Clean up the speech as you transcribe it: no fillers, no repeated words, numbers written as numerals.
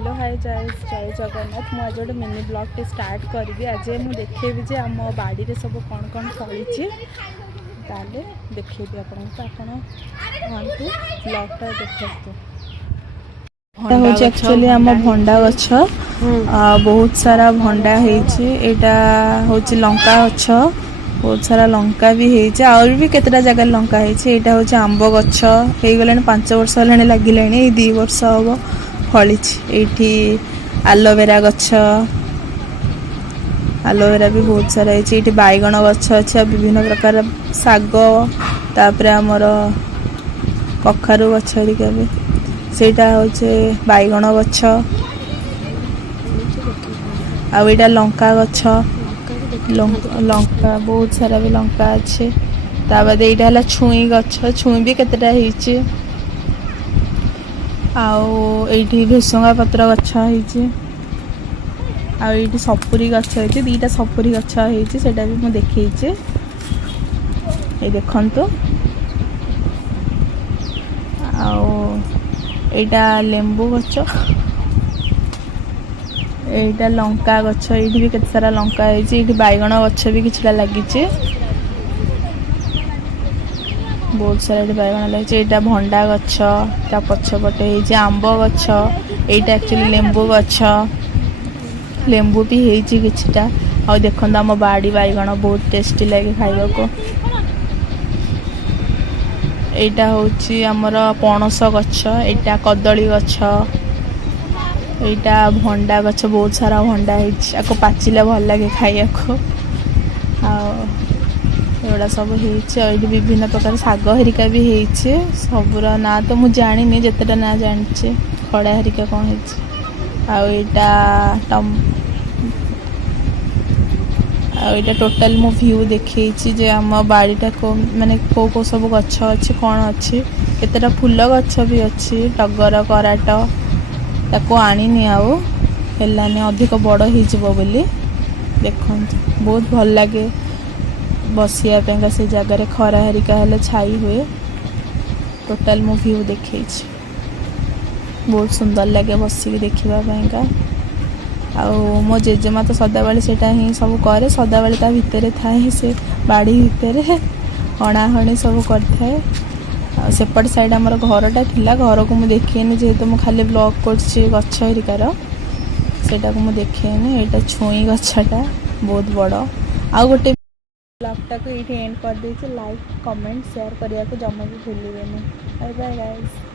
Hello hi जय जगन्नाथ मुझे गोटे मिनी ब्लॉग टे स्टार्ट करी आज मुझे देखेबी जे आम बाड़ी रे सब कौन कौन फली ताले देखेबी आपन ब्लॉगटा देखते हूँ एक्चुअली आम भंडा गछ बहुत सारा भंडा होटा हूँ लंका गछ बहुत सारा लंका भी होती आउर भी केतटा जगह लंका होती यहाँ हूँ आंब गछ हो गलानी 5 वर्ष है लगे 2 वर्ष हम फली ये आलोवेरा गछ आलोवेरा भी बहुत सारा ये बैगण गछ अच्छे विभिन्न प्रकार शाग तापर आमर कखारु गछ भी सेटा हूँ बैगण गछ आईटा लंका गछ लंका बहुत सारा भी लंका अच्छे ताबाद यहाँ है छुई गछ छुई भी केतटा आईटी भेसुंगा पत्र गछ आईटी सपुरी गछ होती 2टा सपुरी गछ होता भी मुझे देखी ये देखु आईटा लेंबू गछ यहाँ लंका गछ ये भी केते सारा लंका ये बैगण गछ भी किछटा लगी बहुत सारा ये बैगण लगे यहाँ भंडा गछ ता पछपटे ये आंब गछ यहाँ एक्चुअली लेंबू गछ लेंबू भी होती किछटा आ देखो आम बाड़ी बैगण बहुत टेस्टी लगे खाइबा को यहाँ हूँ आमर पणस गछ यहाँ कदली गछ यहाँ भंडा गछ बहुत सारा भंडा आपको पाचिला भल लगे खाइया को एगुड़ा सब हो विभिन्न प्रकार शाग हरिका भी होती सबूर ना तो मुझे जानी जितेटा ना जानी खड़ा हरिका कौन आईटा टोटाल मो व्यू देखी जे आम बाड़ीटा को माने को सब गछ अच्छी कौन अच्छी केतेटा फूल गछ भी अच्छी टगर कराट ताको आनी आनी अधिक बड़ हो देखो बहुत भल लगे बसिया से जगह खरा हरिका हेले छाई हुए टोटाल मो व्यू देखी बहुत सुंदर लगे बसिक देखापा आउ मो जेजेमा तो सदाबले से ही सब करे सदाबले ता भितर थाए से बाड़ी भितर हणाहणी सब कर सेपट साइड आमर घरटा थिला घर को मुझे देखेनी जेहेतु मुझे खाली ब्लॉग कर गछ हरिकार सेटा को मुझे देखेनी यहाँ छुई गछटा बहुत बड़ आउ गोटे ब्लॉगटा को ये एंड कर दे लाइक कमेंट शेयर करने को जमा भी भूलिए बाय बाय गाइस।